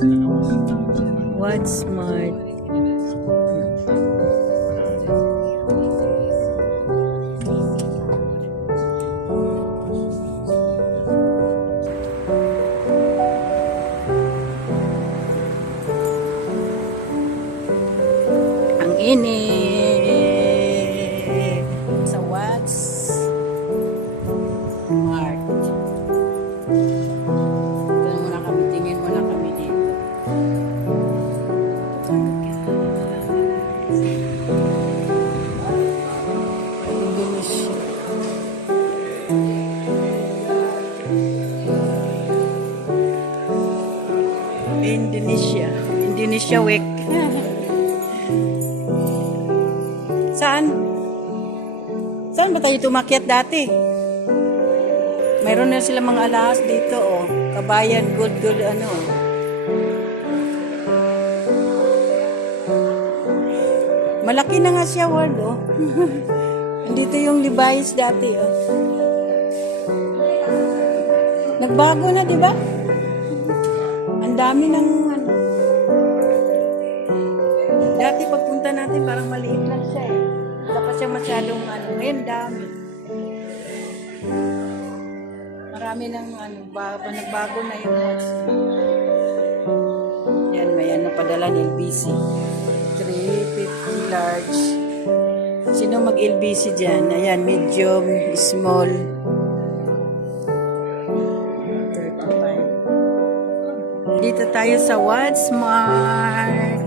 What's smart? Ang init sa What's Smart. Tingnan muna kami, tingin muna kami dito. Indonesia. Indonesia week. Saan? Saan ba tayo tumakyat dati? Mayroon na sila mga alahas dito, oh. Kabayan, gold, ano. Malaki na nga siya, Ward, oh. Andito yung Levi's dati, oh. Nagbago na, di ba? Ang dami ng, ano. Dati pagpunta natin, parang maliit lang siya, eh. Wala pa siya masyadong, ano. Ngayon, dami. Marami ng, ano, nagbago na yung watch. Yan, may ano padala ni LBC. 350 large. Sino mag-LBC dyan? Ayan, medium, small. 35. Dito tayo sa What's Smart.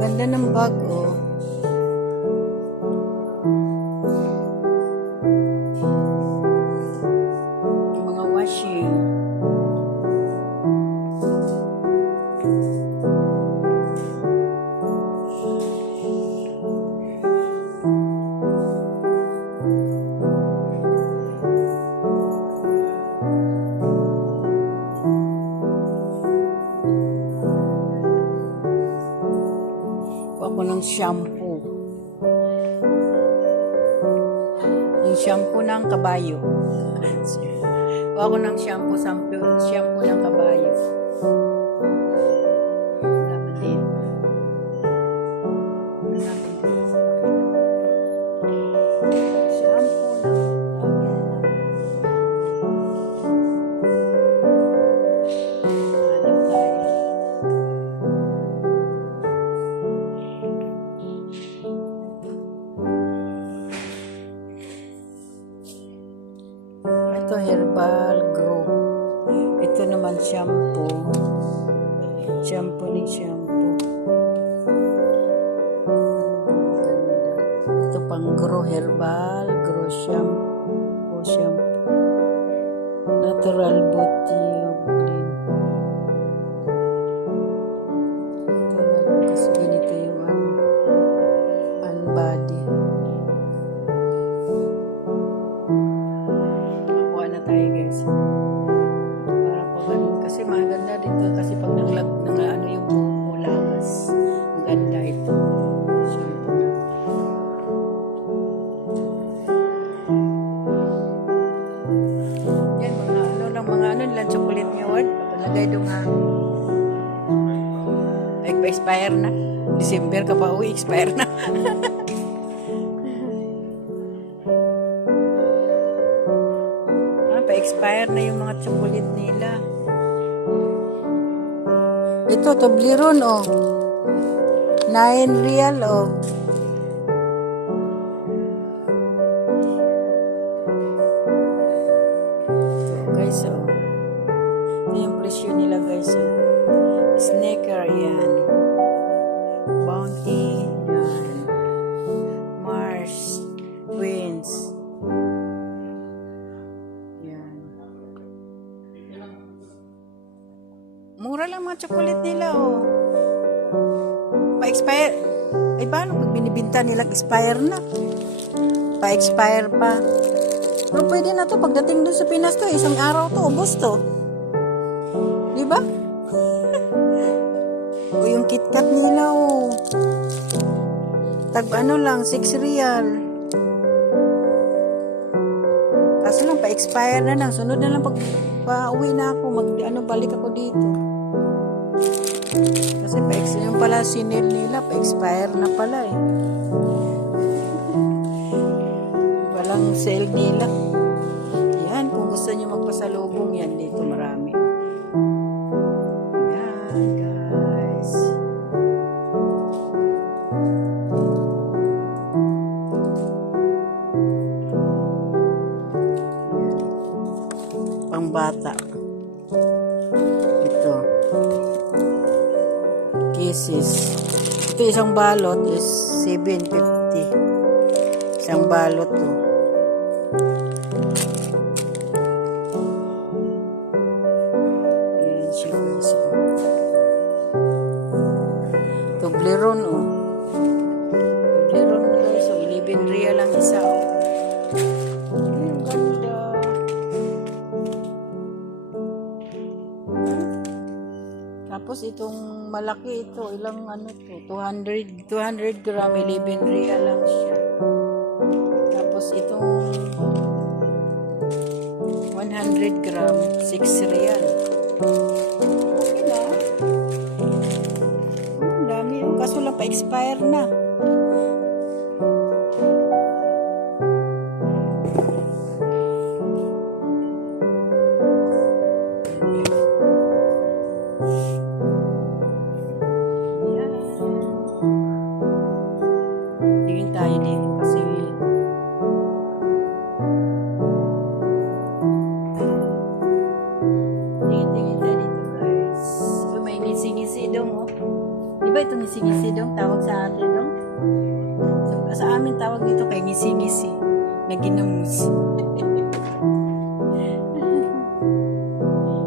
Ganda ng bag, oh. Mga washing. Ako ng shampoo. Yung shampoo ng kabayo. Ako ng shampoo ng kabayo. Wala pa din. Shampoo ng ito herbal grow. Ito naman shampoo. Shampoo ni shampoo. Ito pang grow herbal grow shampoo. Natural beauty blend. Ito na lang kasi ganito yung body. Tayo guys para po ganun kasi maganda dito kasi pag ano yung buhok mo labas maganda ito yan mga ano nilang chocolate niya word palagay doon nga expire na December ka pa uwi expire na pa-expire na yung mga chocolate nila. Ito, Toblerone, oh. 9 real, oh. Ito, guys, oh. Ito yung presyo nila, guys, oh. Snicker, yan. Bounty, yan. Mars, Twins. Mura lang mga chocolate nila, oh. Pa-expire. Ay, paano pag binibinta nilang expire na? Pa-expire pa. Pero pwede na to pagdating dun sa Pinas to. Isang araw to, ubos to. Diba? O yung KitKat nila, oh. Tag ano lang, 6 real. Kaso lang, pa-expire na lang. Sunod na lang pag pa-uwi na ako, balik ako dito. Kasi yung pala sinil nila, pa-expire na pala eh. Walang sale nila. Yan, kung gusto nyo magpasalubong yan, dito marami. Yan, guys. Pambata. Ito. Kisses. Ito isang balot is $7.50. Isang balot to. Ayan siya guys. Toblerone oh. Toblerone guys. So 11 real lang isa oh. Ang ganda. Tapos itong malaki ito, ilang ano to, 200 gram, 11 real lang siya. Tapos itong 100 gram, 6 real. Okay na. Ang dami yung kaso lang pa-expire na. Tingin tayo dito kasi tingin tayo dito guys. So, may ngisi-ngisi dong oh. Diba itong ngisi-ngisi dong tawag sa atin dong? So, sa amin tawag dito kay ngisi-ngisi na ginamus.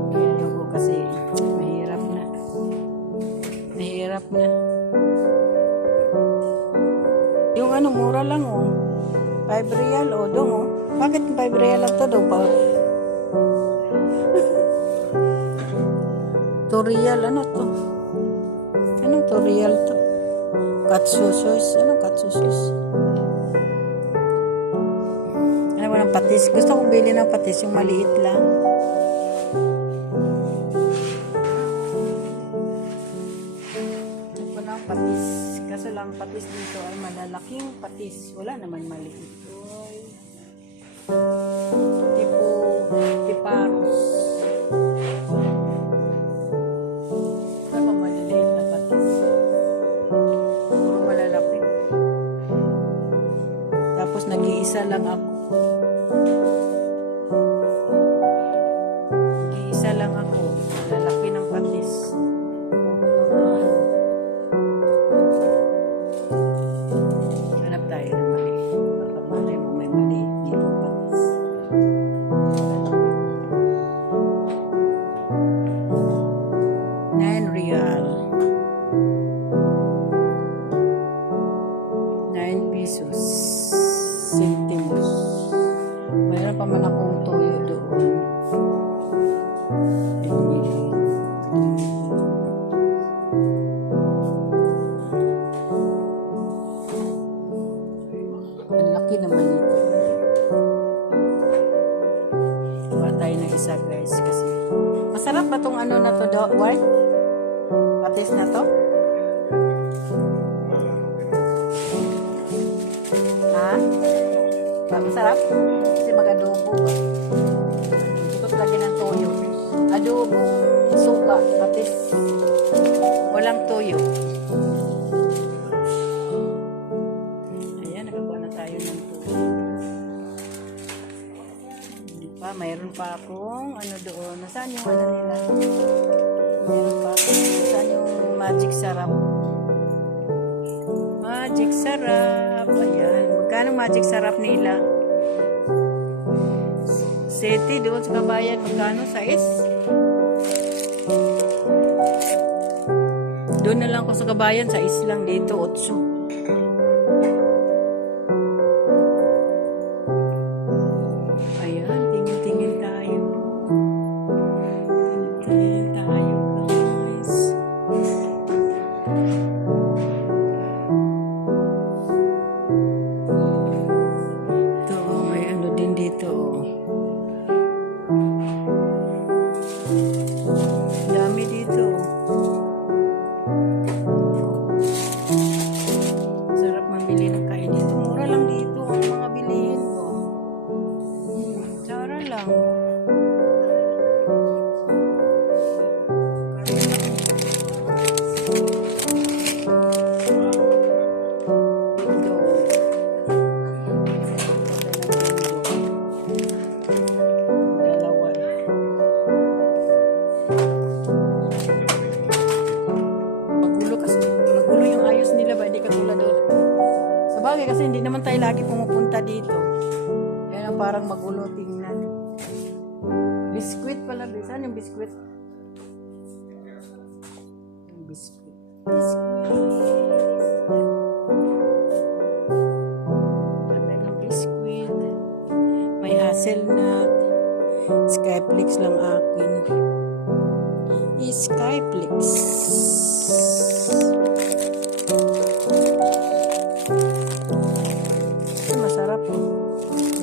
Kaya ako kasi mahirap na. Mahirap na. Yung ano, mura lang oh. 5 real oh, dong oh. Bakit 5 real lang to dong pa? 2 real, ano to? Anong 2 real to? Katsusus. Anong katsusus? Ano ba ng patis? Gusto kong bili ng patis, yung maliit lang. Ano ba ng patis? Kaso lang patis dito ay malalaking patis. Wala naman maliit. Tipo tiparos. Ano maliliit na patis? Puro malalaki. Tapos nag-iisa lang ako. Nag-iisa lang ako. Malalaki ng patis. Hanap tayo ng mali. Baka malay mo may mali dito patis. 9 real. 9 pesos. Centimos. Mayroon pa man akong toyo doon. Ang laki naman ito. Kuha tayo ng isa guys kasi masarap ba tong ano na to do? White? Patis na to? Ha? Masarap? Kasi mag-adobo ba? Ikot lagi ng toyo. Adobong suka, patis. Walang toyo. Ayan, nagagawa na tayo ng toyo. Pa, mayroon pa akong ano doon. Nasaan yung ano nila? Mayroon pa akong nasaan yung magic sarap. Magic sarap. Ayan. Magkano magic sarap nila? Seti doon sa kabayan. Magkano? Sais? Doon na lang ako sa kabayan. Sais lang dito. 8. Ayan. Tingin-tingin tayo. Tingin tayo guys. Ito may ano din dito. dito. Mura lang dito ang mga bilihin ko. Tsara lang. Dalawa. Magulo yung ayos nila ba? Hindi katulad doon. Sa bagay kasi hindi naman tayo lagi pumupunta dito. Yan ang parang magulo tingnan. Biskwit pala. Saan yung biskwit? Yung biskwit. Patay ng biskwit. May hazelnut. Skyflix lang akin. Skyflix. Masarap po.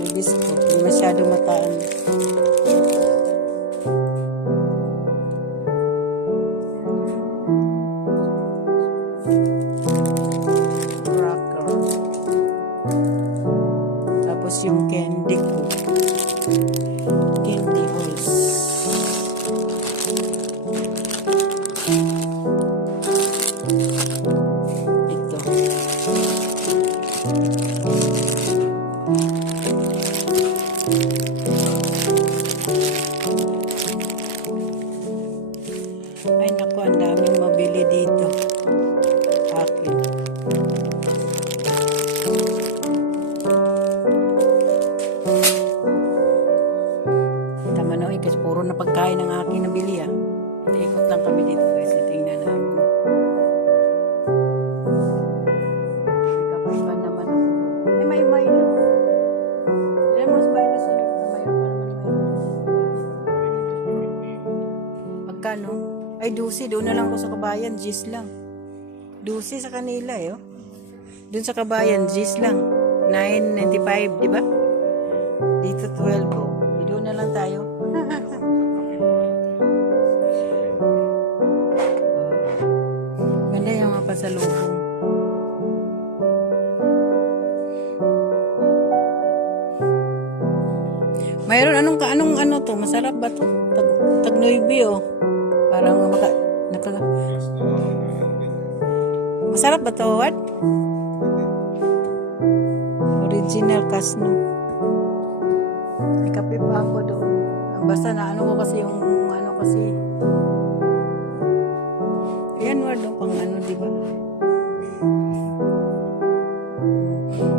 May bisco. Hindi masyado mataan. Cracker. Tapos yung candy ko. Candy balls. Ito. Ay naku, ang daming mabili dito. Akin. Tama na, kasi puro na pagkain ng akin nabili ah. Ikot lang kami dito guys. Tingnan namin. Kape pa naman ako. May Milo. Lemons Milo sila. Mayroon pa naman Milo. Magkano? Ay, 12. Doon na lang ako sa Kabayan. Gis lang. 12 sa kanila eh. Oh. Doon sa Kabayan, Gis lang. 9.95, di ba? Dito 12. Oh. Doon na lang tayo. Ganda yung mga pasalubong. Mayroon anong ano to? Masarap ba to? Tagnoybi oh. Parang masarap ba to? What? Original Casno. May kape pa ako doon. Basta na ano ko kasi yung ano kasi. Ayan word pang ano, di ba?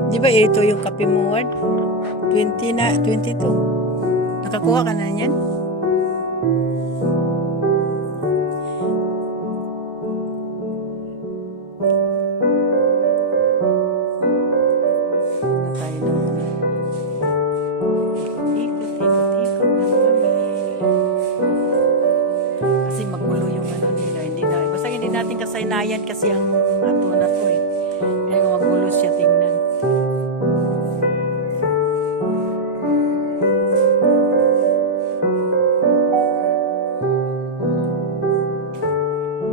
Di ba ito yung kape mo word? 20 na, 22. Nakakuha ka na niyan? Natin kasaynayan kasi ang ato na to eh. Kaya magulo siya tingnan.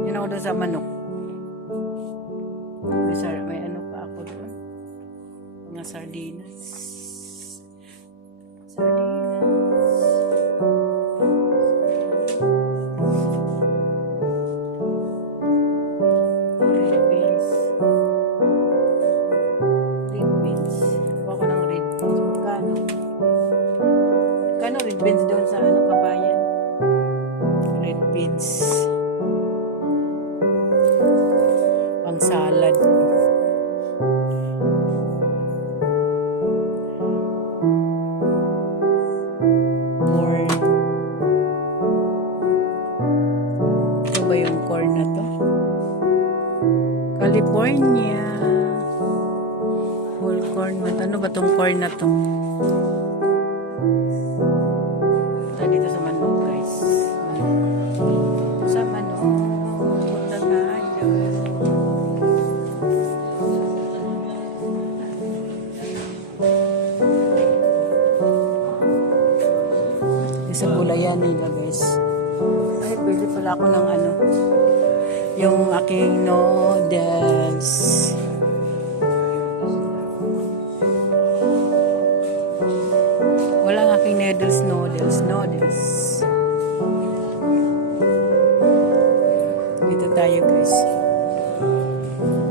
Yan ako doon sa manok. May ano pa ako doon. Mga sardinas. Red beans doon sa ano, Kabayan. Red beans. Pang salad. Corn. Ito ba yung corn na to? California. Whole corn. Ano ba tong corn na to? Dito sa manok guys. Sa manok. Punta tayo. Sa gulayan nila guys. Ay, pwede pala ako ng ano. Yung aking noodles. Noodles. Dito tayo guys.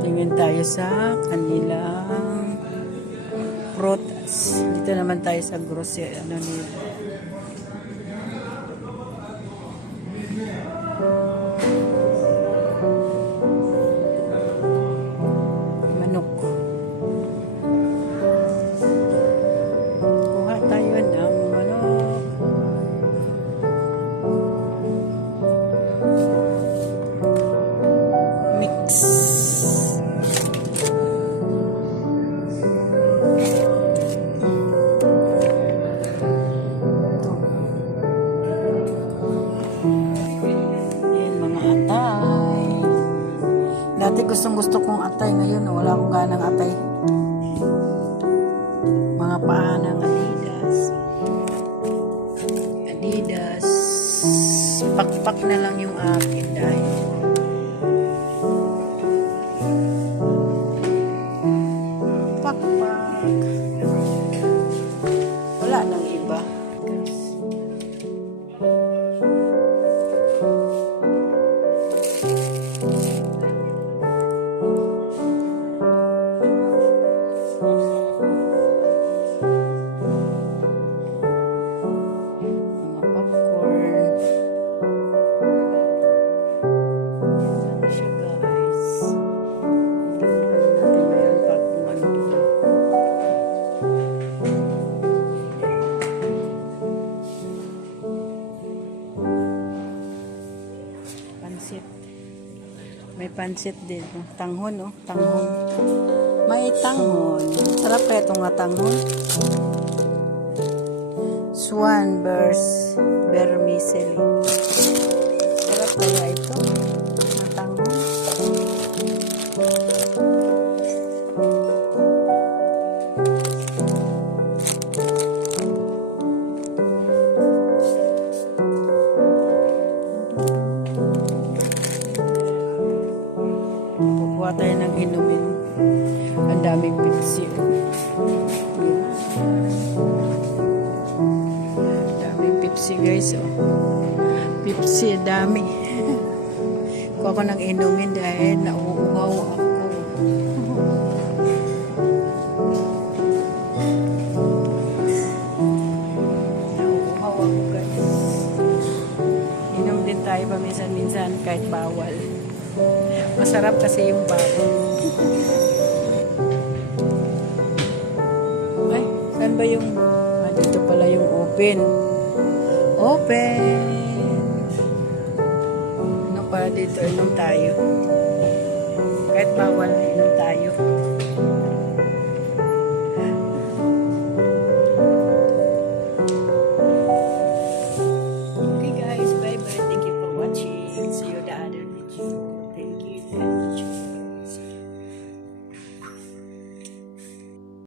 Tingin tayo sa kanilang prutas. Dito naman tayo sa grocery. Ano nila? Manok. Kuha tayo ng manok. Mix. Yan, mga atay. Dati gusto kong atay. Ngayon, wala akong ganang atay. Mga paa ng Adidas. Pakpak na lang yung akin dahil pakpak. Wala nang iba. Mga popcorn. Yan siya guys. Tignan natin ngayon pa kung ano dito. Pansit. May pansit din. Tanghon, oh. Tanghon. May tanghon. Sarap kaya itong nga tanghon. Swan vermicelli. Sarap kaya ito. Na tanghon. Kukuha tayo ng inumin. Ang daming Pepsi. Daming Pepsi guys. Oh. Pepsi, dami. Kuha ko ng inumin dahil nauuhaw ako. Nauuhaw ako guys. Inom din tayo paminsan-minsan kahit bawal. Masarap kasi yung bawal. Ay, saan ba yung... dito pala yung open. Open! Ano pa dito? Inom tayo. Kahit bawal, inom tayo.